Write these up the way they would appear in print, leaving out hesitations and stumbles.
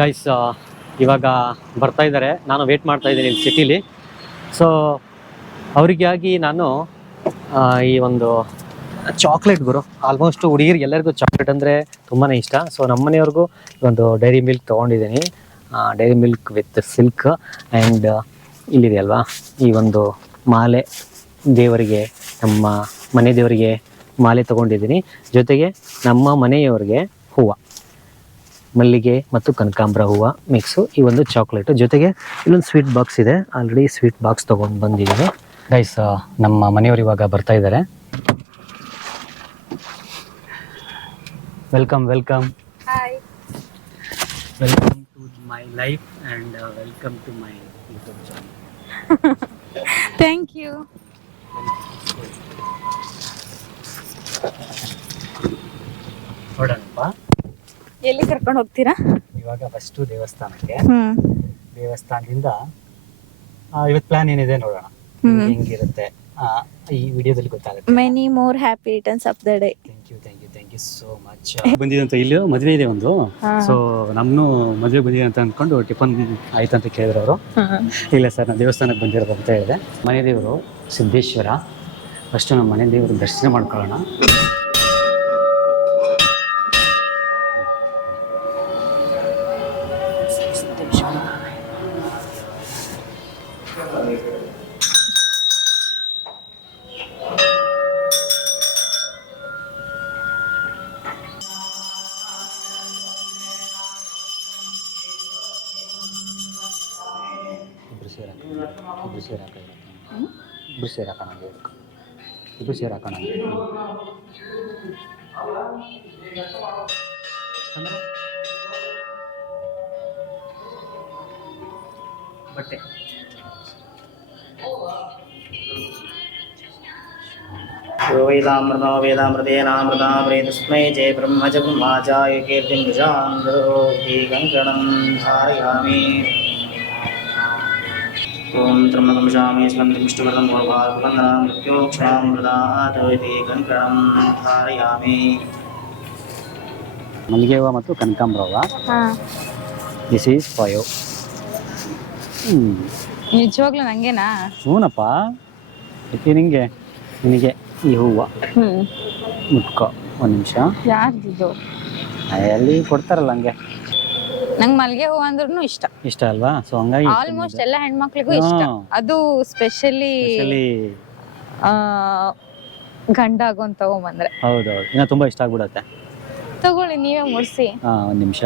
Guys ಇವಾಗ ಬರ್ತಾ ಇದ್ದಾರೆ. ನಾನು ವೇಟ್ ಮಾಡ್ತಾ ಇದ್ದೀನಿ ಇಲ್ಲಿ ಸಿಟಿಲಿ. ಸೊ ಅವರಿಗಾಗಿ ನಾನು ಈ ಒಂದು ಚಾಕ್ಲೇಟ್ ಗುರು, ಆಲ್ಮೋಸ್ಟ್ ಹುಡುಗಿರಿಗೆ ಎಲ್ಲರಿಗೂ ಚಾಕ್ಲೇಟ್ ಅಂದರೆ ತುಂಬಾ ಇಷ್ಟ. ಸೊ ನಮ್ಮನೆಯವ್ರಿಗೂ ಒಂದು ಡೈರಿ ಮಿಲ್ಕ್ ತೊಗೊಂಡಿದ್ದೀನಿ, dairy milk with silk. And ಇಲ್ಲಿದೆ ಅಲ್ವಾ ಈ ಒಂದು ಮಾಲೆ, ದೇವರಿಗೆ, ನಮ್ಮ ಮನೆ ದೇವರಿಗೆ ಮಾಲೆ ತೊಗೊಂಡಿದ್ದೀನಿ. ಜೊತೆಗೆ ನಮ್ಮ ಮನೆಯವರಿಗೆ ಹೂವು, ಮಲ್ಲಿಗೆ ಮತ್ತು ಕನಕಾಂಬರ ಹೂವು ಮಿಕ್ಸು, ಈ ಒಂದು ಚಾಕ್ಲೇಟು, ಜೊತೆಗೆ ಇಲ್ಲೊಂದು ಸ್ವೀಟ್ ಬಾಕ್ಸ್ ಇದೆ. ಆಲ್ರೆಡಿ ಸ್ವೀಟ್ ಬಾಕ್ಸ್ ತೊಗೊಂಡು ಬಂದಿದ್ದೀನಿ. ಗೈಸ್ ನಮ್ಮ ಮನೆಯವರು ಇವಾಗ ಬರ್ತಾ ಇದ್ದಾರೆ. Welcome welcome. Hi. Welcome to my life and welcome to my YouTube channel. Thank you. ನೋಡೋಣಪ್ಪ, ಎಲ್ಲಿ ಕರ್ಕೊಂಡು ಹೋಗ್ತೀರಾ? ಇವಾಗ ಫಸ್ಟು ದೇವಸ್ಥಾನಕ್ಕೆ. ದೇವಸ್ಥಾನದಿಂದ ಇವತ್ತು ಪ್ಲಾನ್ ಏನಿದೆ ನೋಡೋಣ, ಹೆಂಗಿರುತ್ತೆ ಈ ವಿಡಿಯೋದಲ್ಲಿ ಗೊತ್ತಾಗುತ್ತೆ. Many more happy returns of the day. Thank you so much. ಬಂದಿದೆ ಅಂತ, ಇಲ್ಲಿ ಮದುವೆ ಇದೆ ಒಂದು. ಸೊ ನಮ್ಮನ್ನು ಮದುವೆ ಬಂದಿದೆ ಅಂತ ಅಂದ್ಕೊಂಡು ಟಿಫನ್ ಆಯ್ತು ಅಂತ ಕೇಳಿದ್ರು ಅವರು. ಇಲ್ಲ ಸರ್ ನಾನು ದೇವಸ್ಥಾನಕ್ಕೆ ಬಂದಿರೋದು ಅಂತ ಹೇಳಿದೆ. ಮನೆ ದೇವರು ಸಿದ್ದೇಶ್ವರ. ಫಸ್ಟು ನಮ್ಮ ಮನೆ ದೇವರು ದರ್ಶನ ಮಾಡ್ಕೊಳ್ಳೋಣ. ಇಬ್ರು ಸೇರಿ ಹಾಕೋಣ. ಬಟ್ಟೆ ವೇದಾಮೃತೇನಾಮೃತಾಮೃತೆ ತಸ್ಮೈ ಜಯ ಬ್ರಹ್ಮಜಬ್ರಹ್ಮಾಚಾರ್ಯ ಕೀರ್ತಿಂ ಗಜಾಂಧಿ ಕಂಕಣಂ ಧಾರಯಾಮಿ. ಓಂ ತ್ರಯಂಬಕಂ ಯಜಾಮಹೇ ಸುಗಂಧಿಂ ಪುಷ್ಟಿವರ್ಧನಂ ಉರ್ವಾರುಕಂ ಮೃತ್ಯೋಕ್ಷಾಮೃತಾತ್ ಇತಿ ಕಂಕಣಂ ಧಾರಯಾಮಿ. ಮಲ್ಲಿಗೆ ಹೂವು ಮತ್ತು ಕನಕಾಂಬರ ಹೂವು. This is for you. ನಿಜವಾಗ್ಲೂ ನಂಗೆನಾ? ಹೂನಪ್ಪ, ನಿನಗೆ ಈ ಹೂವು ಮುಟ್ಕೋ. ಒಂದು ನಿಮಿಷ. ಯಾರ್ದಿದು? ಅಲ್ಲಿ ಕೊಡ್ತಾರಲ್ಲ ಹಂಗೆ. ನಂಗೆ ಮಲ್ಲಿಗೆ ಹೂವು ಅಂದ್ರೂ ಇಷ್ಟ ಅಲ್ವಾ? ಸೊ ಹಂಗಾಗಿ ಆಲ್ಮೋಸ್ಟ್ ಎಲ್ಲ ಹೆಣ್ಮಕ್ಳಿಗೂ ಇಷ್ಟ. ಅದು ಸ್ಪೆಷಲಿ ಗಂಡ ಆಗೋನ್ ತಗೊಂಬಂದ್ರೆ. ಹೌದೌದು, ಇನ್ನ ತುಂಬಾ ಇಷ್ಟ ಆಗ್ಬಿಡತ್ತೆ. ತಗೊಳ್ಳಿ, ನೀವೇ ಮುಡ್ಸಿ. ಒಂದು ನಿಮಿಷ.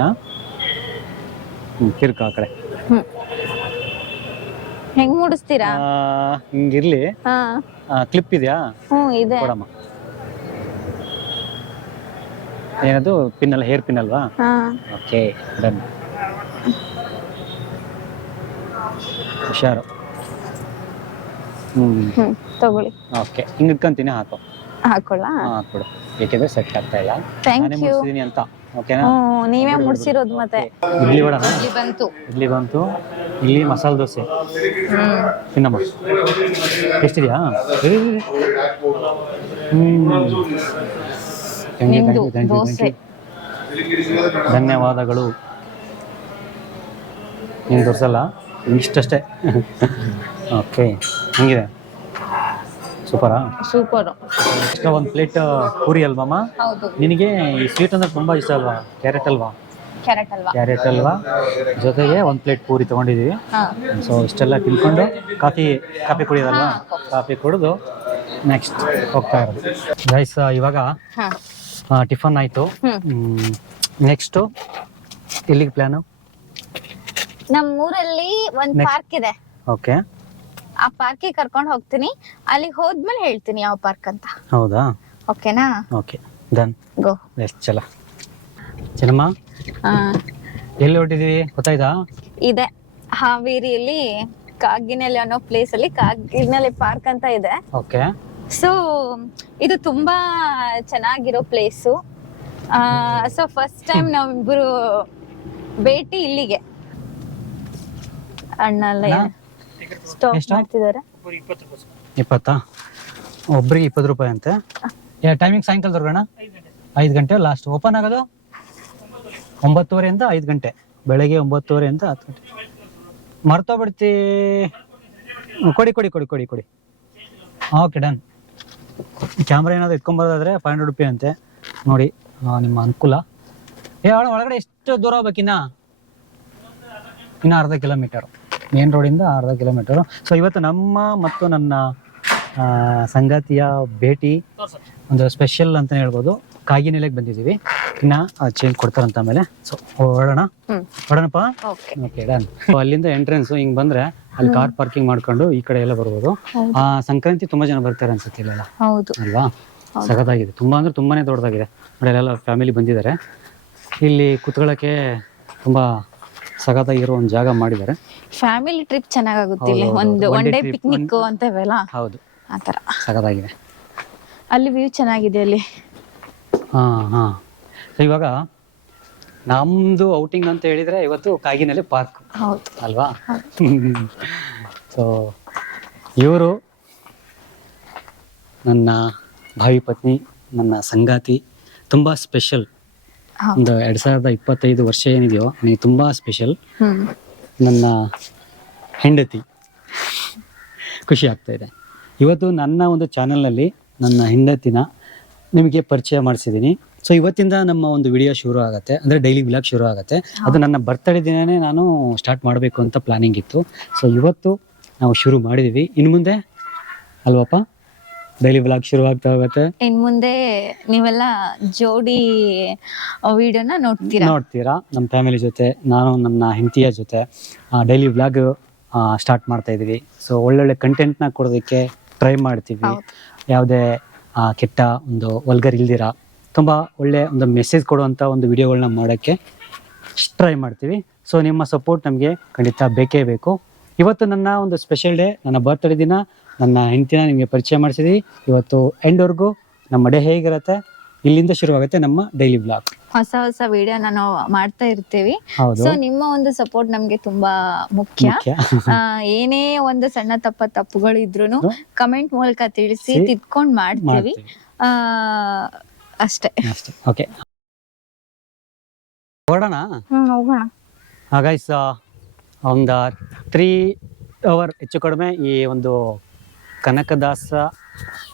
ತಿರ್ಕ ಆ ಕಡೆ. ಹೆಂಗ್ ಮುಡಿಸ್ತೀರಾ? ಹಿಂಗಿರ್ಲಿ. ಕ್ಲಿಪ್ ಇದೆಯಾ? ಇದೆ. ಕೊಡಮ್ಮ. ಏನದು ಪಿನ್ ಅಲ್ಲ, ಹೇರ್ ಪಿನ್ ಅಲ್ವಾ? Okay, done. ಹುಷಾರು. ತಗೊಳ್ಳಿ. ಓಕೆ, ಹಿಂಗ್ ಇಟ್ಕೊಂತೀನಿ. ಹಾಕೊಳ್ಳ? ಹಾಕೊಡು, ಏಕೆಂದ್ರೆ ಸೆಟ್ ಆಗ್ತಾ ಇಲ್ಲ. Thank you. ಅಂತ ಓಕೆನಾ? ನೀವೇ ಮುಡ್ಸಿರೋದು. ಮತ್ತೆ ಇಡ್ಲಿ ವಡ ಇಡ್ಲಿ ಬಂತು. ಇಲ್ಲಿ ಮಸಾಲೆ ದೋಸೆ ತಿನ್ನಮ್ಮ. ಎಷ್ಟಿದೆಯಾ? ಧನ್ಯವಾದಗಳು. ನೀನು ತೋರಿಸಲ್ಲ, ಇಷ್ಟಷ್ಟೇ. ಓಕೆ, ಹೆಂಗಿದೆ? ಸೂಪರಾ? ಸೂಪರ್. ಒಂದು ಪ್ಲೇಟ್ ಪೂರಿ ಅಲ್ವಮ್ಮ? ಹೌದು. ನಿನಗೆ ಈ ಸ್ವೀಟ್ ಅಂದ್ರೆ ತುಂಬಾ ಇಷ್ಟ ಅಲ್ವಾ? ಕ್ಯಾರೆಟ್ ಅಲ್ವಾ? ಜೊತೆಗೆ ಒಂದು ಪ್ಲೇಟ್ ಪೂರಿ ತಗೊಂಡಿದೀವಿ. ಸೊ ಇಷ್ಟೆಲ್ಲ ತಿನ್ಕೊಂಡು ಕಾಫಿ ಕುಡಿಯೋದಲ್ವಾ? ಕಾಫಿ ಕುಡಿದು ನೆಕ್ಸ್ಟ್ ಹೋಗ್ತಾ ಇರೋದು. ಗೈಸ್ ಇವಾಗ ಟಿಫನ್ ಆಯ್ತು. ನೆಕ್ಸ್ಟ್ ಎಲ್ಲಿಗೆ ಪ್ಲಾನು? ನಮ್ಮ ಊರಲ್ಲಿ ಒಂದು ಪಾರ್ಕ್ ಇದೆ. ಓಕೆ, ಆ ಪಾರ್ಕಿಗೆ ಕರ್ಕೊಂಡು ಹೋಗ್ತೀನಿ. ಅಲ್ಲಿಗೆ ಹೋದ್ಮೇಲೆ ಹೇಳ್ತೀನಿ ಯಾವ ಪಾರ್ಕ್ ಅಂತ. ಹೌದಾ? ಓಕೆನಾ? Okay, done. ಗೋ. ಎಸ್, ಚಲ. ಚೆನ್ನಮ್ಮ, ಎಲ್ಲಿ ಹೊರಟಿದೀವಿ ಗೊತ್ತಾಯ್ತಾ? ಇದೆ ಹಾವೇರಿಯಲ್ಲಿ ಕಾಗಿನೆಲೆ ಅನ್ನೋ ಪ್ಲೇಸ್ ಅಲ್ಲಿ ಕಾಗಿನೆಲೆ ಪಾರ್ಕ್ ಅಂತ ಇದೆ. ಓಕೆ. ಸೊ ಇದು ತುಂಬಾ ಚೆನ್ನಾಗಿರೋ ಪ್ಲೇಸು. ಸೊ ಫಸ್ಟ್ ಟೈಮ್ ನಾವಿಬ್ಬರು ಭೇಟಿ ಇಲ್ಲಿಗೆ. ಅಣ್ಣ ಎಲ್ಲ ಸ್ಟಾಪ್ ಮಾಡ್ತಿದ್ದಾರೆ. 20 ಒಬ್ರಿಗೆ 20 ರೂಪಾಯಿ ಅಂತೆ. ಟೈಮಿಂಗ್ ಸಾಯಂಕಾಲದವರೆಗಣ 5 ಗಂಟೆ ಲಾಸ್ಟ್. ಓಪನ್ ಆಗೋದು 9:30 5 ಗಂಟೆ. ಬೆಳಗ್ಗೆ 9:30 ಅಂತ 10 ಗಂಟೆ ಮರ್ತೋಗ್ಬಿಡ್ತಿ. ಕೊಡಿ. Okay done. ಕ್ಯಾಮ್ರಾ ಏನಾದ್ರು ಎತ್ಕೊಂಬರೋದಾದ್ರೆ 500 ರೂಪಾಯಿ ಅಂತೆ ನೋಡಿ, ನಿಮ್ಮ ಅನುಕೂಲ. ಒಳಗಡೆ ಎಷ್ಟು ದೂರ ಹೋಗ್ಬೇಕಿನ್ನ ಅರ್ಧ ಕಿಲೋಮೀಟರ್, ಮೇನ್ ರೋಡಿಂದ ಅರ್ಧ ಕಿಲೋಮೀಟರು. ಸೊ ಇವತ್ತು ನಮ್ಮ ಮತ್ತು ನನ್ನ ಸಂಗಾತಿಯ ಭೇಟಿ ಒಂದು ಸ್ಪೆಷಲ್ ಅಂತ ಹೇಳ್ಬೋದು. ಕಾಗಿನೆಲೆಗೆ ಬಂದಿದ್ದೀವಿ, ಇನ್ನ ಚೇಂಜ್ ಕೊಡ್ತಾರಂತ ಆಮೇಲೆ. ಸೊ ಹೊಡೋಣಪ್ಪ. Okay done. ಅಲ್ಲಿಂದ ಎಂಟ್ರೆನ್ಸ್ ಹಿಂಗ್ ಬಂದ್ರೆ ಅಲ್ಲಿ ಕಾರ್ ಪಾರ್ಕಿಂಗ್ ಮಾಡ್ಕೊಂಡು ಈ ಕಡೆ ಎಲ್ಲ ಬರ್ಬೋದು. ಸಂಕ್ರಾಂತಿ ತುಂಬಾ ಜನ ಬರ್ತಾರೆ ಅನ್ಸುತ್ತೆ ಇಲ್ಲೆಲ್ಲ ಅಲ್ವಾ? ಸಖತ್ತಾಗಿದೆ, ತುಂಬಾ ಅಂದ್ರೆ ತುಂಬಾನೇ ದೊಡ್ಡದಾಗಿದೆ ನೋಡಿ. ಅಲ್ಲೆಲ್ಲ ಫ್ಯಾಮಿಲಿ ಬಂದಿದ್ದಾರೆ. ಇಲ್ಲಿ ಕುತ್ಕೊಳ್ಳೋಕೆ ತುಂಬಾ ಸಖತ್ತಾಗಿರೋ ಒಂದು ಜಾಗ ಮಾಡಿದ್ದಾರೆ. ಫ್ಯಾಮಿಲಿ ಟ್ರಿಪ್ ಚೆನ್ನಾಗುತ್ತೆ ಇಲ್ಲಿ. ಒಂದು ಒನ್ ಡೇ ಪಿಕ್ನಿಕ್ ಅಂತವೆಲ್ಲ. ಹೌದು, ಆತರ ಸಖತ್ತಾಗಿದೆ. ಅಲ್ಲಿ ವ್ಯೂ ಚೆನ್ನಾಗಿದೆ ಅಲ್ಲಿ. ಹಾ ಇವಾಗ ನಮ್ದು ಔಟಿಂಗ್ ಅಂತ ಹೇಳಿದ್ರೆ ಇವತ್ತು ಕಾಗಿನೆಲೆ ಪಾರ್ಕ್ ಅಲ್ವಾ? ಸೊ ಇವರು ನನ್ನ ಭಾವಿ ಪತ್ನಿ, ನನ್ನ ಸಂಗಾತಿ, ತುಂಬಾ ಸ್ಪೆಷಲ್. ಒಂದು 2025 ವರ್ಷ ಏನಿದೆಯೋ ನನಗೆ ತುಂಬಾ ಸ್ಪೆಷಲ್. ನನ್ನ ಹೆಂಡತಿ. ಖುಷಿ ಆಗ್ತಾ ಇದೆ. ಇವತ್ತು ನನ್ನ ಒಂದು ಚಾನೆಲ್ನಲ್ಲಿ ನನ್ನ ಹೆಂಡತಿನ ನಿಮಗೆ ಪರಿಚಯ ಮಾಡಿಸಿದ್ದೀನಿ. ಸೊ ಇವತ್ತಿಂದ ನಮ್ಮ ಒಂದು ವಿಡಿಯೋ ಶುರು ಆಗುತ್ತೆ, ಅಂದರೆ ಡೈಲಿ ವ್ಲಾಗ್ ಶುರು ಆಗುತ್ತೆ. ಅದು ನನ್ನ ಬರ್ತಡೇ ದಿನನೇ ನಾನು ಸ್ಟಾರ್ಟ್ ಮಾಡಬೇಕು ಅಂತ ಪ್ಲಾನಿಂಗ್ ಇತ್ತು. ಸೊ ಇವತ್ತು ನಾವು ಶುರು ಮಾಡಿದ್ದೀವಿ. ಇನ್ನು ಮುಂದೆ ಅಲ್ವಪ್ಪ ಡೈಲಿ ವ್ಲಾಗ್ ಶುರು ಆಗ್ತಾ ಹೋಗುತ್ತೆ. ಇನ್ ಮುಂದೆ ನೀವೆಲ್ಲ ಜೋಡಿ ವಿಡಿಯೋನ ನೋಡ್ತೀರಾ ನಮ್ಮ ಫ್ಯಾಮಿಲಿ ಜೊತೆ, ನಾನು ನನ್ನ ಹೆಂಡತಿಯ ಜೊತೆ ಡೈಲಿ ವ್ಲಾಗ್ ಸ್ಟಾರ್ಟ್ ಮಾಡ್ತಾ ಇದ್ದೀವಿ. ಸೊ ಒಳ್ಳೊಳ್ಳೆ ಕಂಟೆಂಟ್ನ ಕೊಡೋದಕ್ಕೆ ಟ್ರೈ ಮಾಡ್ತೀವಿ. ಯಾವುದೇ ಕೆಟ್ಟ ಒಂದು ವಲ್ಗರ್ ಇಲ್ದಿರ ತುಂಬ ಒಳ್ಳೆ ಒಂದು ಮೆಸೇಜ್ ಕೊಡುವಂಥ ಒಂದು ವಿಡಿಯೋಗಳನ್ನ ಮಾಡೋಕ್ಕೆ ಟ್ರೈ ಮಾಡ್ತೀವಿ. ಸೊ ನಿಮ್ಮ ಸಪೋರ್ಟ್ ನಮಗೆ ಖಂಡಿತ ಬೇಕೇ ಬೇಕು. ಇವತ್ತು ನನ್ನ ಒಂದು ಸ್ಪೆಷಲ್ ಡೇ, ನನ್ನ ಬರ್ತ್ಡೇ ದಿನ. ನನ್ನ ಹೆಂಡತಿನ ನಿಮಗೆ ಪರಿಚಯ ಮಾಡಿಸಿದ್ವಿ. ಇವತ್ತು ಎಂಡ್ವರೆಗೂ ನಮ್ಮ ಡೇ ಹೇಗಿರುತ್ತೆ, ಇಲ್ಲಿಂದ ಶುರುವಾಗುತ್ತೆ ನಮ್ಮ ಡೈಲಿ ಬ್ಲಾಗ್. ಹೊಸ ವಿಡಿಯೋ ನಾನು ಮಾಡ್ತಾ ಇರ್ತೀವಿ. ಹೌದು. ಸೊ ನಿಮ್ಮ ಒಂದು ಸಪೋರ್ಟ್ ನಮ್ಗೆ ತುಂಬಾ ಮುಖ್ಯ. ಏನೇ ಒಂದು ಸಣ್ಣ ತಪ್ಪುಗಳು ಇದ್ರೂನು ಕಮೆಂಟ್ ಮೂಲಕ ತಿಳಿಸಿ ತಿದ್ಕೊಂಡ್ ಮಾಡ್ತೀವಿ. ಅಷ್ಟೇ. ಓಕೆ, ಹೊರಡೋಣ. ಹೋಗೋಣ. ಗೈಸ್, ಒಂದು 3 ಅವರ್ ಹೆಚ್ಚು ಕಡಿಮೆ ಈ ಒಂದು ಕನಕದಾಸ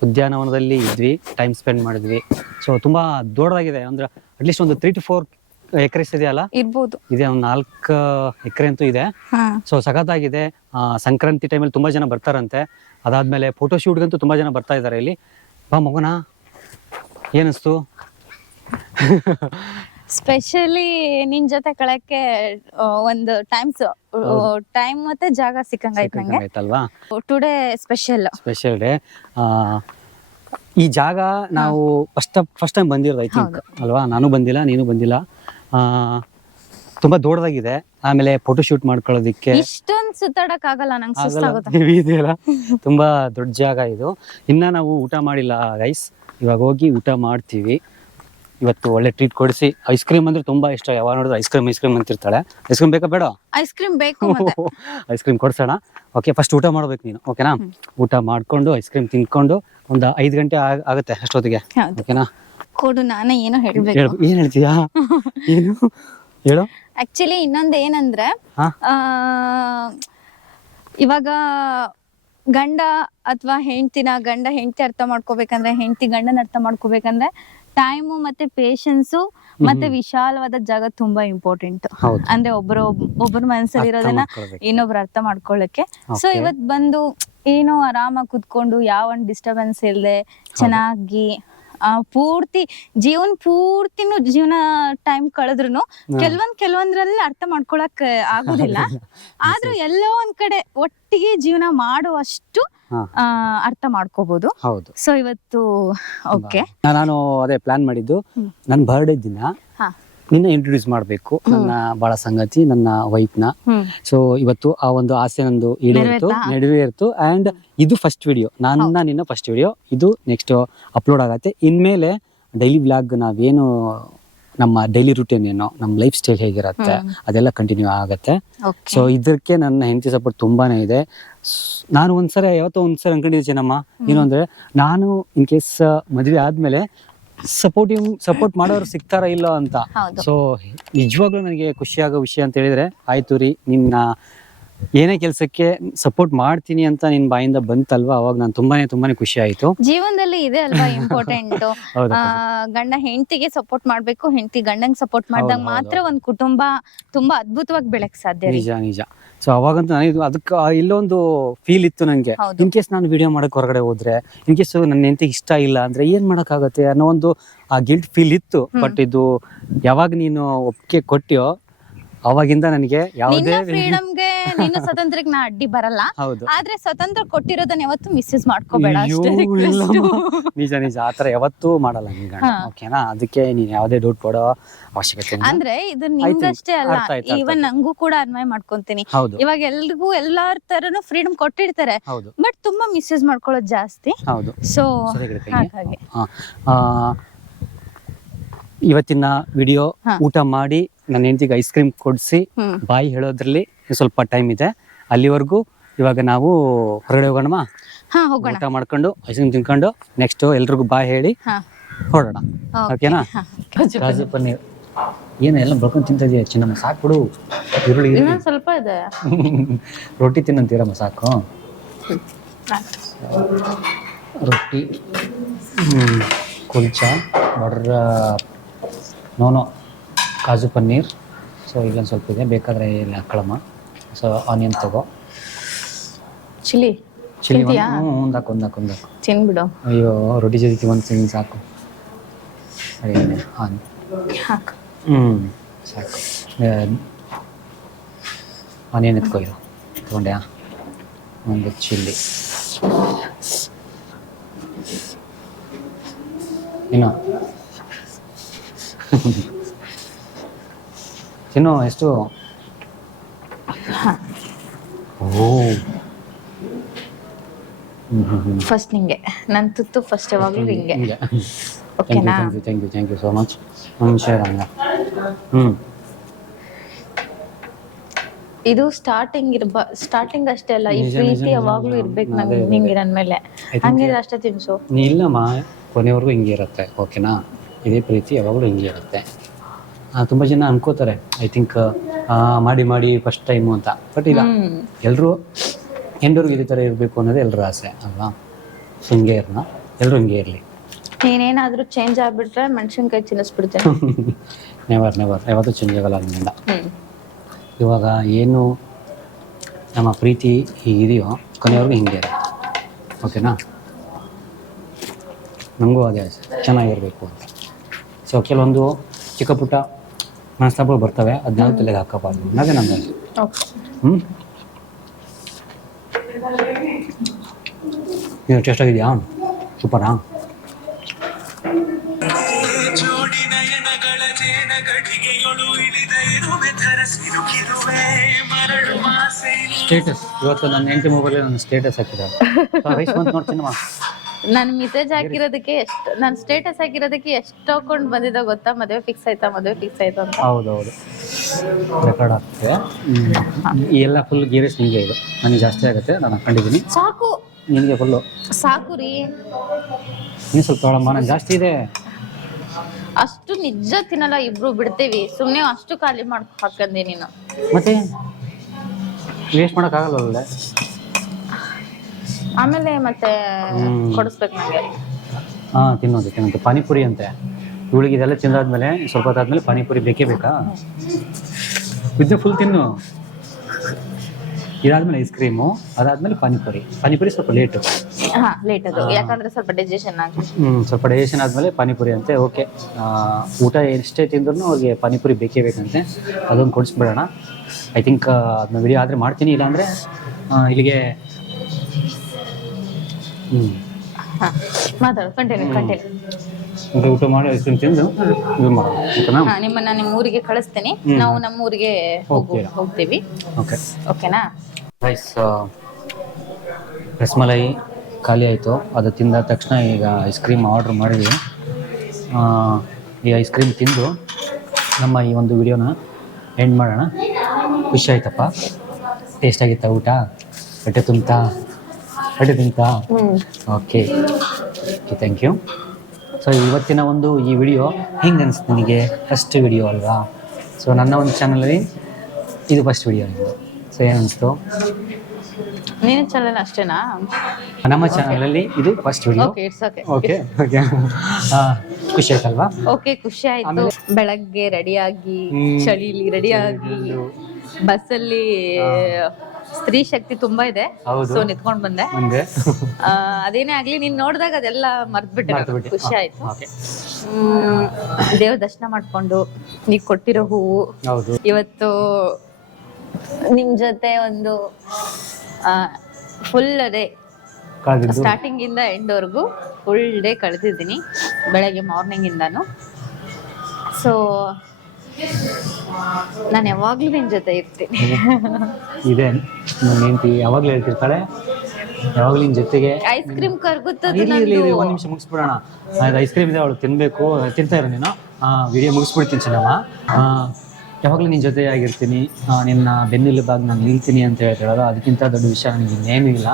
ಉದ್ಯಾನವನದಲ್ಲಿ ಇದ್ವಿ, ಟೈಮ್ ಸ್ಪೆಂಡ್ ಮಾಡಿದ್ವಿ. ಸೊ ತುಂಬಾ ದೊಡ್ಡದಾಗಿದೆ, ಅಂದ್ರೆ ಅಟ್ಲೀಸ್ಟ್ ಒಂದು 3 to 4 ಎಕರೆಸ್ ಇದೆಯಲ್ಲ, ಇರ್ಬೋದು. ಇದೆ, ಒಂದು 4 ಎಕರೆ ಅಂತೂ ಇದೆ. ಸೊ ಸಖತ್ತಾಗಿದೆ. ಸಂಕ್ರಾಂತಿ ಟೈಮಲ್ಲಿ ತುಂಬಾ ಜನ ಬರ್ತಾರಂತೆ. ಅದಾದ್ಮೇಲೆ ಫೋಟೋ ಶೂಟ್ಗಂತೂ ತುಂಬಾ ಜನ ಬರ್ತಾ ಇದ್ದಾರೆ ಇಲ್ಲಿ. ಬಾ ಮಗನ, ಏನಿಸ್ತು? ಸ್ಪೆಷಲಿ ನಿನ್ ಜೊತೆ ಕಳಕ್ಕೆ ಒಂದು ಟೈಮ್ ಮತ್ತೆ ಜಾಗ ಸಿಕ್ಕಂಗಾಯ್ತು ನಂಗೆ. ಆಯ್ತಲ್ವಾ? Today special day. ಈ ಜಾಗ ನಾವು ಫಸ್ಟ್ ಟೈಮ್ ಬಂದಿರೋದು, ಐ ಥಿಂಕ್ ಅಲ್ವಾ? ನಾನು ಬಂದಿಲ್ಲ, ನೀನು ಬಂದಿಲ್ಲ. ತುಂಬಾ ದೊಡ್ಡದಾಗಿದೆ. ಆಮೇಲೆ ಫೋಟೋ ಶೂಟ್ ಮಾಡ್ಕೊಳ್ಳೋದಿಕ್ಕೆ ಇಷ್ಟೊಂದು ಸುತ್ತಾಡಕ್ ಆಗಲ್ಲ, ನಂಗೆ ಸುಸ್ತಾಗುತ್ತೆ. ಇದೆಯಲ್ಲ, ತುಂಬಾ ದೊಡ್ಡ ಜಾಗ ಇದು. ಇನ್ನ ನಾವು ಊಟ ಮಾಡಿಲ್ಲ ಗೈಸ್, ಇವಾಗ ಹೋಗಿ ಊಟ ಮಾಡ್ತೀವಿ. ಇವತ್ತು ಒಳ್ಳೆ ಟ್ರೀಟ್ ಕೊಡಿಸಿ. ಐಸ್ ಕ್ರೀಮ್ ಅಂದ್ರೆ ತುಂಬಾ ಇಷ್ಟ, ಯಾವಾಗ ನೋಡಿದ್ರೆ ಐಸ್ ಕ್ರೀಮ್ ಅಂತಿರ್ತಾಳೆ. ಐಸ್ ಕ್ರೀಮ್ ಬೇಕಾ ಬೇಡ? ಐಸ್ ಕ್ರೀಮ್ ಬೇಕು. ಐಸ್ ಕ್ರೀಮ್ ಕೊಡ್ಸೋಣ. ಓಕೆ, ಫಸ್ಟ್ ಊಟ ಮಾಡ್ಬೇಕು ನೀನು, ಓಕೆನಾ? ಊಟ ಮಾಡ್ಕೊಂಡು ಐಸ್ ಕ್ರೀಮ್ ತಿನ್ಕೊಂಡು ಒಂದು 5 ಗಂಟೆ ಆಗುತ್ತೆ ಅಷ್ಟೊತ್ತಿಗೆ, ಓಕೆನಾ? ಕೊಡು, ನಾನೇ ಏನೋ ಹೇಳ್ಬೇಕು. ಏನ್ ಹೇಳ್ತೀಯಾ? ಏನು ಹೇಳು. ಆಕ್ಚುಲಿ ಇನ್ನೊಂದು ಏನಂದ್ರೆ, ಇವಾಗ ಗಂಡ ಅಥವಾ ಗಂಡ ಹೆಂಡತಿ ಅರ್ಥ ಮಾಡ್ಕೋಬೇಕಂದ್ರೆ, ಹೆಂಡತಿ ಗಂಡನ ಅರ್ಥ ಮಾಡ್ಕೋಬೇಕಂದ್ರೆ ಟೈಮು ಮತ್ತೆ ಪೇಷನ್ಸು ಮತ್ತೆ ವಿಶಾಲವಾದ ಜಾಗ ತುಂಬಾ ಇಂಪಾರ್ಟೆಂಟ್. ಅಂದ್ರೆ ಒಬ್ಬರ ಮನಸ್ಸಲ್ಲಿ ಇರೋದನ್ನ ಇನ್ನೊಬ್ರು ಅರ್ಥ ಮಾಡ್ಕೊಳ್ಳಕ್ಕೆ. ಸೊ ಇವತ್ ಬಂದು ಏನೋ ಆರಾಮಾಗಿ ಕುತ್ಕೊಂಡು ಯಾವ ಒಂದು ಡಿಸ್ಟರ್ಬೆನ್ಸ್ ಇಲ್ಲದೆ ಚೆನ್ನಾಗಿ ಜೀವನ ಟೈಮ್ ಕಳೆದ್ರು ಕೆಲವೊಂದ್ರಲ್ಲಿ ಅರ್ಥ ಮಾಡ್ಕೊಳಕ್ ಆಗುದಿಲ್ಲ. ಆದ್ರೂ ಎಲ್ಲೋ ಒಂದ್ ಕಡೆ ಒಟ್ಟಿಗೆ ಜೀವನ ಮಾಡುವಷ್ಟು ಅರ್ಥ ಮಾಡ್ಕೋಬಹುದು. ಸೊ ಇವತ್ತು ಓಕೆ, ನಾನು ಅದೇ ಪ್ಲಾನ್ ಮಾಡಿದ್ದು, ನನ್ನ ಬರ್ಡೇ ದಿನ ನಿನ್ನ ಇಂಟ್ರೊಡ್ಯೂಸ್ ಮಾಡ್ಬೇಕು, ನನ್ನ ಬಾಳ ಸಂಗಾತಿ, ನನ್ನ ವೈಫ್ ನ. ಸೊ ಇವತ್ತು ಆ ಒಂದು ಆಸೆ ನಂದು ನೆರವೇರ್ತು. ಅಂಡ್ ಇದು ಫಸ್ಟ್ ವಿಡಿಯೋ, ನಿನ್ನ ಫಸ್ಟ್ ವಿಡಿಯೋ ಇದು. ನೆಕ್ಸ್ಟ್ ಅಪ್ಲೋಡ್ ಆಗತ್ತೆ. ಇನ್ಮೇಲೆ ಡೈಲಿ ವ್ಲಾಗ್ ನಾವೇನು ನಮ್ಮ ಡೈಲಿ ರೂಟೀನ್ ಏನೋ, ನಮ್ಮ ಲೈಫ್ ಸ್ಟೈಲ್ ಹೇಗಿರತ್ತೆ ಅದೆಲ್ಲ ಕಂಟಿನ್ಯೂ ಆಗತ್ತೆ. ಸೊ ಇದಕ್ಕೆ ನನ್ನ ಹೆಂಡತಿ ಸಪೋರ್ಟ್ ತುಂಬಾನೇ ಇದೆ. ನಾನು ಯಾವತ್ತೋ ಒಂದ್ಸರಿ ಅನ್ಕೊಂಡಿದ್ದೆ ನಮ್ಮ ಏನು ಅಂದ್ರೆ, ನಾನು ಇನ್ ಕೇಸ್ ಮದ್ವೆ ಆದ್ಮೇಲೆ ಸಪೋರ್ಟ್ ಮಾಡೋರು ಸಿಗ್ತಾರ ಇಲ್ಲ ಅಂತ. ಹೌದು. ಸೊ ನಿಜವಾಗ್ಲೂ ನನಗೆ ಖುಷಿ ಆಗೋ ವಿಷಯ ಅಂತ ಹೇಳಿದ್ರೆ, ಆಯ್ತು ರೀ ನಿನ್ನ ಏನೇ ಕೆಲಸಕ್ಕೆ ಸಪೋರ್ಟ್ ಮಾಡ್ತೀನಿ ಅಂತ ನಿನ್ ಬಾಯಿಂದ ಬಂತಲ್ವಾ, ಅವಾಗ ನಾನು ತುಂಬಾನೇ ಖುಷಿ ಆಯ್ತು. ಜೀವನದಲ್ಲಿ ಇದೆ ಅಲ್ವಾ ಇಂಪಾರ್ಟೆಂಟ್. ಹೌದು. ಗಂಡ ಹೆಂಡತಿಗೆ ಸಪೋರ್ಟ್ ಮಾಡ್ಬೇಕು, ಹೆಂಡತಿ ಗಂಡಂಗ್ ಸಪೋರ್ಟ್ ಮಾಡಿದಾಗ ಹೌದು, ಮಾತ್ರ ಒಂದ್ ಕುಟುಂಬ ತುಂಬಾ ಅದ್ಭುತವಾಗಿ ಬೆಳಕ್ ಸಾಧ್ಯ ರೀ. ನಿಜ. ಸೊ ಅವಾಗಂತೂ ನನಗೆ ಅದಕ್ಕೆ ಇಲ್ಲೊಂದು ಫೀಲ್ ಇತ್ತು ನನಗೆ. ಹೌದು. ಇನ್ ಕೇಸ್ ನಾನು ವಿಡಿಯೋ ಮಾಡಕ್ ಹೊರಗಡೆ ಹೋದ್ರೆ, ಇನ್ ಕೇಸ್ ನನ್ನ ಹೆಂಡತಿಗೆ ಇಷ್ಟ ಇಲ್ಲ ಅಂದ್ರೆ ಏನ್ ಮಾಡಕ್ಕಾಗತ್ತೆ ಅನ್ನೋ ಒಂದು ಆ ಗಿಲ್ಟ್ ಫೀಲ್ ಇತ್ತು. ಬಟ್ ಇದು ಯಾವಾಗ ನೀನು ಒಪ್ಪಿಗೆ ಕೊಟ್ಟಿಯೋ ಅವಾಗಿಂದ ನನಗೆ ಯಾವುದೇ ನಿನ್ನ ಫ್ರೀಡಮ್ಗೆ ನಿನ್ನ ಸ್ವತಂತ್ರಕ್ಕೆ ನಾ ಅಡ್ಡಿ ಬರಲ್ಲ. ಹೌದು. ಆದ್ರೆ ಸ್ವತಂತ್ರ ಕೊಟ್ಟಿರೋದನ್ನ ಯಾವತ್ತು ಮಿಸ್ಯೂಸ್ ಮಾಡ್ಕೋಬೇಡ ಅಯ್ಯೋ, ಅಷ್ಟೇ request. ನಿಜ ಆತರ ಯಾವತ್ತೂ ಮಾಡಲ್ಲ ನಿನ್ ಗಂಡ. ಓಕೆನಾ? ಅದಕ್ಕೆ ನೀನ್ ಯಾವುದೇ ಡೌಟ್ ಪಡೋ ಅವಶ್ಯಕತೆ ಇಲ್ಲ. ಅಂದ್ರೆ ಇದು ನಿಮ್ಗಷ್ಟೇ ಅಲ್ಲ, ಅರ್ಥ ಆಯ್ತು. ಇವನ್ ನಂಗೂ ಕೂಡ ಅನ್ವಯ ಮಾಡ್ಕೊಂತೀನಿ. ಹೌದು. ಇವಾಗ ಎಲ್ರಿಗೂ ಎಲ್ಲಾರ ತರನು ಫ್ರೀಡಮ್ ಕೊಟ್ಟಿರ್ತಾರೆ, ಹೌದು. ಬಟ್ ತುಂಬಾ ಮಿಸ್ಯೂಸ್ ಮಾಡ್ಕೊಳ್ಳೋದು ಜಾಸ್ತಿ. ಹೌದು. ಸೊ ಸರಿ ಕಣೆ. ಹಾಗಾಗಿ ಇವತ್ತಿನ ವಿಡಿಯೋ ಹಾ. ಊಟ ಮಾಡಿ ನನ್ನ ಹೆಂಡತಿಗೆ ಐಸ್ ಕ್ರೀಮ್ ಕೊಡಿಸಿ ಬಾಯಿ ಹೇಳೋದ್ರಲ್ಲಿ ಸ್ವಲ್ಪ ಟೈಮ್ ಇದೆ. ಅಲ್ಲಿವರೆಗೂ ಇವಾಗ ನಾವು ಹೊರಗಡೆ ಹೋಗೋಣ. ಹೋಗೋಣ. ಊಟ ಮಾಡ್ಕೊಂಡು ಐಸ್ ಕ್ರೀಮ್ ತಿನ್ಕೊಂಡು ನೆಕ್ಸ್ಟ್ ಎಲ್ರಿಗೂ ಬಾಯ್ ಹೇಳಿ ಹಾ. ಹೊರಡೋಣ. Okay. ಓಕೆನಾ? ಹಾ. ಕಾಜು ಪನ್ನೀರ್ ಏನೆಲ್ಲ ಬಳ್ಕೊಂಡು ತಿಂತಿದ್ಯಾ ಚಿನ್ನಮ್ಮ? ಸಾಕ್ಬಿಡು. ಈರುಳ್ಳಿ ಇನ್ನೊಂದ್ ಸ್ವಲ್ಪ ಇದೆ. ರೊಟ್ಟಿ ತಿನ್ನಂತೀರಮ್ಮ? ಸಾಕು ರೊಟ್ಟಿ. ಕುಲ್ಚಾ ಬಟರ್ ನೋನೋ ಕಾಜು ಪನ್ನೀರ್. ಸೊ ಇಲ್ಲೊಂದು ಸ್ವಲ್ಪ ಇದೆ, ಬೇಕಾದರೆ ಇಲ್ಲಿ ಹಾಕೊಳ್ಳಮ್ಮ. ಸೊ ಆನಿಯನ್ ತಗೋ. ಚಿಲ್ಲಿ ತಿಂತೀಯಾ? ಒಂದಾಕು ತಿನ್ಬಿಡು. ಅಯ್ಯೋ, ರೊಟ್ಟಿ ಜೊತೆ ಒಂದು ತಿಂದು ಸಾಕು. ಹಾಕು. ಸಾಕು. ಆನಿಯನ್ ಎತ್ಕೊಯ್ರು ತಗೊಂಡ್ಯಾ? ಒಂದು ಚಿಲ್ಲಿ. ಇನ್ನು ತಿನ್ನು. ಎಷ್ಟು? ಓ, ಫಸ್ಟ್ ನಿಂಗೆ ನನ್ ತುತ್ತು ಫಸ್ಟ್ ಯಾವಾಗ್ಲೂ ಹಿಂಗೆ. ಥ್ಯಾಂಕ್ ಓಕೆನಾ? You so much. ಶೇರ್ ಹಂಗ. ಇದು ಸ್ಟಾರ್ಟಿಂಗ್ ಅಷ್ಟೇ ಅಲ್ಲ, ಈ ನಿಜ, ಪ್ರೀತಿ ನಿಜ, ಯಾವಾಗ್ಲೂ ನಿಜ. ಇರ್ಬೇಕು ಅದೇ, ಅದೇ. ನಿಂಗೆ ನನ್ ಮೇಲೆ. think- ಹಂಗಿದ್ರೆ ಅಷ್ಟೇ ತಿನ್ಸು. ನೀ ಇಲ್ಲಮ್ಮ, ಕೊನೆವರೆಗೂ ಹಿಂಗೆ ಇರುತ್ತೆ. ಓಕೆನಾ? ಇದೇ ಪ್ರೀತಿ ಯಾವಾಗಲೂ ಹಿಂಗೆ ಇರುತ್ತೆ. ತುಂಬ ಜನ ಅನ್ಕೋತಾರೆ ಐ ಥಿಂಕ್ ಮಾಡಿ ಫಸ್ಟ್ ಟೈಮು ಅಂತ. ಬಟ್ ಇಲ್ಲ, ಎಲ್ಲರೂ ಹೆಂಡವ್ರಿಗೆ ಇದೇ ಥರ ಇರಬೇಕು ಅನ್ನೋದು ಎಲ್ಲರ ಆಸೆ ಅಲ್ವಾ? ಹಿಂಗೆ ಇರೋಣ, ಎಲ್ಲರೂ ಹಿಂಗೆ ಇರಲಿ. ನೀನೇನಾದ್ರೂ ಚೇಂಜ್ ಆಗ್ಬಿಟ್ರೆ ಮೆಣಸಿನ್ಕಾಯಿ ಚಿನ್ನಿಸ್ಬಿಡ್ತೇನೆ. ನೆವರ್ ಯಾವತ್ತೂ ಚೇಂಜ್ ಆಗಲ್ಲ ನನ್ನಿಂದ. ಇವಾಗ ಏನು ನಮ್ಮ ಪ್ರೀತಿ ಹೀಗಿದೆಯೋ ಕೊನೆವರೆಗೂ ಹಿಂಗೆ ಇರೋ. ಓಕೆನಾ? ನನಗೂ ಅದೇ ಆಸೆ, ಚೆನ್ನಾಗಿರಬೇಕು ಅಂತ. ಸೊ ಕೆಲವೊಂದು ಚಿಕ್ಕ ಪುಟ್ಟ ಮನಸ್ತಾಪಗಳು ಬರ್ತವೆ, ಅದನ್ನೆಲ್ಲ ತಲೆಗೆ ಹಾಕೋಬಾರ್ದು ಅನ್ನೋದೇ ನನ್ನ ಆಸೆ. ನೀವು ಟೇಸ್ಟ್ ಆಗಿದೆಯಾ? ಸೂಪರಾ? ಸ್ಟೇಟಸ್ ಇವತ್ತು ನನ್ನ ಹೆಂಡತಿ ಮೊಬೈಲ್ ನನ್ನ ಸ್ಟೇಟಸ್ ಹಾಕಿದ್ದಾರೆ. ರೈಸ್ ಬಂತು ನೋಡಿ ಚಿನ್ನಮ್ಮ. ನಾನು ಮೆಸೇಜ್ ಹಾಕಿರೋದಕ್ಕೆ ನಾನು ಸ್ಟೇಟಸ್ ಹಾಕಿರೋದಕ್ಕೆ ಎಷ್ಟು ಹಾಕೊಂಡು ಬಂದಿದ್ದ ಗೊತ್ತಾ? ಮದುವೆ ಫಿಕ್ಸ್ ಆಯ್ತಾ ಅಂತ. ಹೌದೌದು, ರೆಕಾರ್ಡ್ ಆಗ್ತದೆ. ಈ ಎಲ್ಲ ಫುಲ್ ಗೀರೆಸ್ ನಿಮಗೆ ಇದು. ನನಗೆ ಜಾಸ್ತಿ ಆಗುತ್ತೆ, ನಾನು ಹಾಕೊಂಡಿದ್ದೀನಿ. ಸಾಕು ನಿನಗೆ ಫುಲ್ಲು ಸಾಕು ರೀ. ಇನ್ನೂ ಸ್ವಲ್ಪ ತೊಗೊಳಮ್ಮ, ನಾನು ಜಾಸ್ತಿ ಇದೆ. ಅಷ್ಟು ನಿಜ ತಿನ್ನಲ್ಲ, ಇಬ್ರು ಬಿಡ್ತೇವಿ. ಸುಮ್ನೆ ಅಷ್ಟು ಖಾಲಿ ಹಾಕಂದಿ ನೀನು. ಮತ್ತೆ ವೇಸ್ಟ್ ಮಾಡೋಕ್ಕಾಗಲ್ಲ. ಆಮೇಲೆ ಮತ್ತೆ ಕೊಡಿಸ್ಬೇಕು ನಂಗೆ. ತಿನ್ನೋದು ಪಾನಿಪುರಿ ಅಂತೆ. ಇವಳಿಗೆ ಇದೆಲ್ಲ ತಿಂದಾದ್ಮೇಲೆ ಸ್ವಲ್ಪ ಹೊತ್ತಾದ್ಮೇಲೆ ಪಾನಿಪುರಿ ಬೇಕೇ ಬೇಕಾ? ಇದನ್ನ ಫುಲ್ ತಿನ್ನು. ಇದಾದ್ಮೇಲೆ ಐಸ್ ಕ್ರೀಮು, ಅದಾದ್ಮೇಲೆ ಪಾನಿಪುರಿ ಸ್ವಲ್ಪ ಲೇಟು. ಲೇಟ್ ಅದು, ಯಾಕಂದ್ರೆ ಸ್ವಲ್ಪ ಡೈಜೆಷನ್ ಆಗಿ. ಸ್ವಲ್ಪ ಡೈಜೆಷನ್ ಆದ್ಮೇಲೆ ಪಾನಿಪುರಿ ಅಂತೆ. ಓಕೆ, ಊಟ ಎಷ್ಟೇ ತಿಂದ್ರೂ ಅವ್ರಿಗೆ ಪಾನಿಪುರಿ ಬೇಕೇ ಬೇಕಂತೆ. ಅದೊಂದು ಕೊಡಿಸ್ಬಿಡೋಣ. ಐ ಥಿಂಕ್ ಅದನ್ನ ವಿಡಿಯೋ ಆದರೆ ಮಾಡ್ತೀನಿ, ಇಲ್ಲಾಂದರೆ ಇಲ್ಲಿಗೆ ಮಾತಾಡು. ಕಂಟಿನ್ಯೂ. ಊಟ ಮಾಡಿ ಐಸ್ ಕ್ರೀಮ್ ತಿಂದು ಇದು ಮಾಡೋಣ. ಓಕೆನಾ? ನಿಮ್ಮನ್ನ ನಿಮ್ಮ ಊರಿಗೆ ಕಳಿಸ್ತೀನಿ. ನಾವು ನಮ್ಮ ಊರಿಗೆ ಹೋಗ್ತೀವಿ. ಓಕೆನಾ? ರೈಸ್ ರಸಮಲೈ ಖಾಲಿ ಆಯಿತು. ಅದು ತಿಂದ ತಕ್ಷಣ ಈಗ ಐಸ್ ಕ್ರೀಮ್ ಆರ್ಡ್ರ್ ಮಾಡಿದ್ವಿ. ಈ ಐಸ್ ಕ್ರೀಮ್ ತಿಂದು ನಮ್ಮ ಈ ಒಂದು ವಿಡಿಯೋನ ಎಂಡ್ ಮಾಡೋಣ. ಖುಷಿ ಆಯ್ತಪ್ಪ? ಟೇಸ್ಟ್ ಆಗಿತ್ತಾ ಊಟ? ಹೊಟ್ಟೆ ತುಂಬ್ತಾ? Okay, thank you. ಸೊ ಇವತ್ತಿನ ಒಂದು ಈ ವಿಡಿಯೋ ಹೆಂಗೆ ಅನಿಸ್ತು ನನಗೆ? ಫಸ್ಟ್ ವಿಡಿಯೋ ಅಲ್ವಾ? ಸೊ ನನ್ನ ಒಂದು ಚಾನಲಲ್ಲಿ ಇದು ಫಸ್ಟ್ ವಿಡಿಯೋ ಇದು. ಸೊ ಏನು ಅನಿಸ್ತು? ನೀನು ಚಾನಲ್ ಅಷ್ಟೇನಾ? ನಮ್ಮ ಚಾನಲಲ್ಲಿ ಇದು first video. Okay, it's okay. Okay okay ಖುಷಿ ಆಯ್ತಲ್ವಾ? ಓಕೆ, ಖುಷಿ ಆಯ್ತು. ಬೆಳಗ್ಗೆ ರೆಡಿಯಾಗಿ ಚಳಿಲಿ ರೆಡಿಯಾಗಿ ಬಸ್ಸಲ್ಲಿ ಸ್ತ್ರೀ ಶಕ್ತಿ ತುಂಬಾ ಇದೆ. ಹೌದು. ಸೊ ನಿತ್ಕೊಂಡ್ ಬಂದೆ. ಮುಂದೆ ಅದೇನೇ ಆಗ್ಲಿ, ನೀನ್ ನೋಡಿದಾಗ ಅದೆಲ್ಲ ಮರ್ತ್ಬಿಟ್ಟೆ. ಮರ್ತ್ಬಿಟ್ಟೆ. ಖುಷಿ ಆಯ್ತು. ಓಕೆ. ದೇವ್ರ ದರ್ಶನ ಮಾಡ್ಕೊಂಡು ನೀವ್ ಕೊಟ್ಟಿರೋ ಹೂವು ಹೌದು. ಇವತ್ತು ನಿಮ್ ಜೊತೆ ಒಂದು ಫುಲ್ ಡೇ, ಕಾದಿದ್ದು ಸ್ಟಾರ್ಟಿಂಗ್ ಇಂದ ಎಂಡ್ ವರ್ಗು ಫುಲ್ ಡೇ ಕಳೆದಿದ್ದೀನಿ, ಬೆಳಗ್ಗೆ ಮಾರ್ನಿಂಗ್ ಇಂದಾನು. ಸೊ ನಾನು ಯಾವಾಗ್ಲೂ ನಿನ್ ಜೊತೆ ಇರ್ತೀನಿ. ಇದೆ ನನ್ನ ಹೆಂಡತಿ ಯಾವಾಗಲೂ ಹೇಳ್ತಿರ್ತಾಳೆ, ಯಾವಾಗಲೂ ನಿನ್ನ ಜೊತೆಗೆ. ಐಸ್ ಕ್ರೀಮ್ ಕರ್ಗುತ್ತದು ಇರ್ಲಿ ನಂದು. ಒಂದು ನಿಮಿಷ ಮುಗಿಸ್ಬಿಡೋಣ. ಅದು ಐಸ್ ಕ್ರೀಮ್ ಇದೆ, ಅವಳು ತಿನ್ಬೇಕು, ತಿಂತಾ ಇರೋ ನೀನು. ವಿಡಿಯೋ ಮುಗಿಸ್ಬಿಡ್ತೀನಿ ಚೆನ್ನಮ್ಮ. ಯಾವಾಗಲೂ ನಿನ್ನ ಜೊತೆ ಆಗಿರ್ತೀನಿ, ನಿನ್ನ ಬೆನ್ನೆಲುಬಾಗಿ ನಾನು ನಿಲ್ತೀನಿ ಅಂತ ಹೇಳ್ತಾಳಲ್ಲ, ಅದಕ್ಕಿಂತ ದೊಡ್ಡ ವಿಷಯ ನನಗೆ ಇನ್ನೇನೂ ಇಲ್ಲ.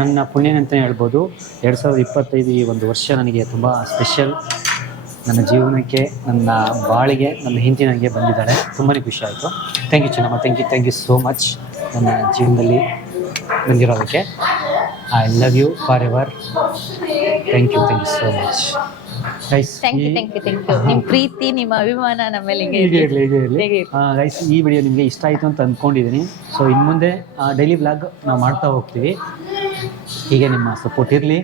ನನ್ನ ಪುಣ್ಯನ ಅಂತಲೇ ಹೇಳ್ಬೋದು. 2025 ಈ ಒಂದು ವರ್ಷ ನನಗೆ ತುಂಬ ಸ್ಪೆಷಲ್. ನನ್ನ ಜೀವನಕ್ಕೆ, ನನ್ನ ಬಾಳಿಗೆ ನನ್ನ ಹೆಂಡತಿ ನನಗೆ ಬಂದಿದ್ದಾಳೆ. ತುಂಬಾ ಖುಷಿ ಆಯಿತು. Thank you Chennamma, thank you so much ನನ್ನ ಜೀವನದಲ್ಲಿ ಬಂದಿರೋದಕ್ಕೆ. I love you forever. Thank you so much guys. Thank you. ನಿಮ್ ಪ್ರೀತಿ, ನಿಮ್ಮ ಅಭಿಮಾನ ನಮ್ಮ ಮೇಲೆ ಹೀಗೆ ಇರಲಿ ಗೈಸ್. ಈ ವಿಡಿಯೋ ನಿಮಗೆ ಇಷ್ಟ ಆಯಿತು ಅಂತ ಅಂದ್ಕೊಂಡಿದ್ದೀನಿ. ಸೊ ಇನ್ನು ಮುಂದೆ ಡೈಲಿ ವ್ಲಾಗ್ ನಾವು ಮಾಡ್ತಾ ಹೋಗ್ತೀವಿ. ಹೀಗೆ ನಿಮ್ಮ ಸಪೋರ್ಟ್ ಇರಲಿ.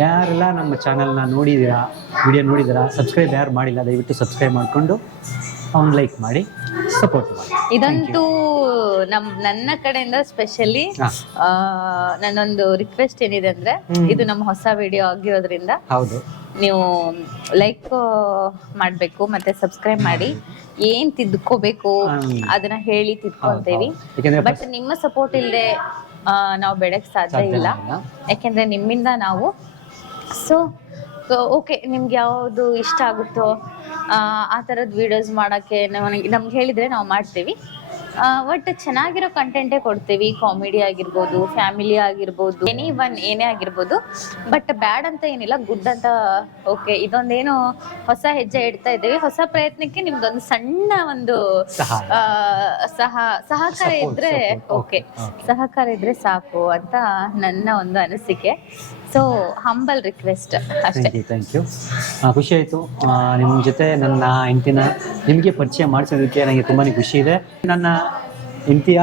ಯಾರೆಲ್ಲ ನಮ್ಮ ಚಾನಲ್ನ ನೋಡಿದ್ದೀರಾ, ವಿಡಿಯೋ ನೋಡಿದ್ದೀರಾ, ಸಬ್ಸ್ಕ್ರೈಬ್ ಯಾರು ಮಾಡಿಲ್ಲ ದಯವಿಟ್ಟು ಸಬ್ಸ್ಕ್ರೈಬ್ ಮಾಡಿಕೊಂಡು ಅವ್ನು ಲೈಕ್ ಮಾಡಿ ಸಪೋರ್ಟ್ ಮಾಡಿ. ಇದಂತೂ ನನ್ನ ಕಡೆಯಿಂದ ಸ್ಪೆಷಲಿ ನನ್ನೊಂದು ರಿಕ್ವೆಸ್ಟ್ ಏನಿದೆ ಅಂದ್ರೆ, ಇದು ನಮ್ಮ ಹೊಸ ವಿಡಿಯೋ ಆಗಿರೋದ್ರಿಂದ ಹೌದು, ನೀವು ಲೈಕ್ ಮಾಡ್ಬೇಕು ಮತ್ತೆ ಸಬ್ಸ್ಕ್ರೈಬ್ ಮಾಡಿ. ಏನ್ ತಿದ್ಕೋಬೇಕು ಅದನ್ನ ಹೇಳಿ ತಿದ್ಕೊಂತೀವಿ. ಬಟ್ ನಿಮ್ಮ ಸಪೋರ್ಟ್ ಇಲ್ಲದೆ ನಾವು ಬೆಳಕ್ ಸಾಧ್ಯ ಇಲ್ಲ. ಯಾಕೆಂದ್ರೆ ನಿಮ್ಮಿಂದ ನಾವು ಸೊ ಓಕೆ, ನಿಮ್ಗೆ ಯಾವುದು ಇಷ್ಟ ಆಗುತ್ತೋ ಆ ಥರದ ವಿಡಿಯೋಸ್ ಮಾಡೋಕ್ಕೆ ನಮ್ಗೆ ಹೇಳಿದರೆ ನಾವು ಮಾಡ್ತೀವಿ. ಬಟ್ ಚೆನ್ನಾಗಿರೋ ಕಂಟೆಂಟೇ ಕೊಡ್ತೀವಿ. ಕಾಮಿಡಿ ಆಗಿರ್ಬೋದು, ಫ್ಯಾಮಿಲಿ ಆಗಿರ್ಬೋದು, ಏನೇ ಆಗಿರ್ಬೋದು. ಬಟ್ ಬ್ಯಾಡ್ ಅಂತ ಏನಿಲ್ಲ, ಗುಡ್ ಅಂತ. ಓಕೆ, ಇದೊಂದೇನು ಹೊಸ ಹೆಜ್ಜೆ ಇಡ್ತಾ ಇದ್ದೀವಿ. ಹೊಸ ಪ್ರಯತ್ನಕ್ಕೆ ನಿಮ್ದೊಂದು ಸಣ್ಣ ಒಂದು ಸಹಕಾರ ಇದ್ರೆ ಓಕೆ, ಸಹಕಾರ ಇದ್ರೆ ಸಾಕು ಅಂತ ನನ್ನ ಒಂದು ಅನಿಸಿಕೆ. ಸೊ ಹಂಬಲ್ ರಿಕ್ವೆಸ್ಟ್ ಅಷ್ಟೇ. Thank you. ಖುಷಿ ಆಯಿತು ನಿಮ್ಮ ಜೊತೆ ನನ್ನ ಹೆಂಡತಿನ ನಿಮಗೆ ಪರಿಚಯ ಮಾಡಿಸೋದಕ್ಕೆ. ನನಗೆ ತುಂಬಾ ಖುಷಿ ಇದೆ. ನನ್ನ ಹೆಂಡತಿಯ,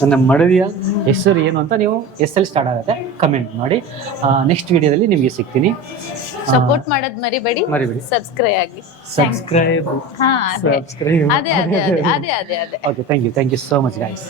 ನನ್ನ ಮಡದಿಯ ಹೆಸರು ಏನು ಅಂತ ನೀವು ಎಲ್ಲಿ ಸ್ಟಾರ್ಟ್ ಆಗುತ್ತೆ ಕಮೆಂಟ್ ಮಾಡಿ. ನೆಕ್ಸ್ಟ್ ವಿಡಿಯೋದಲ್ಲಿ ನಿಮಗೆ ಸಿಗ್ತೀನಿ. ಸಪೋರ್ಟ್ ಮಾಡೋದು ಮರಿಬೇಡಿ. ಸಬ್ಸ್ಕ್ರೈಬ್ ಆಗಿ. ಸಬ್ಸ್ಕ್ರೈಬ್. ಅದೇ. Okay, thank you so much guys.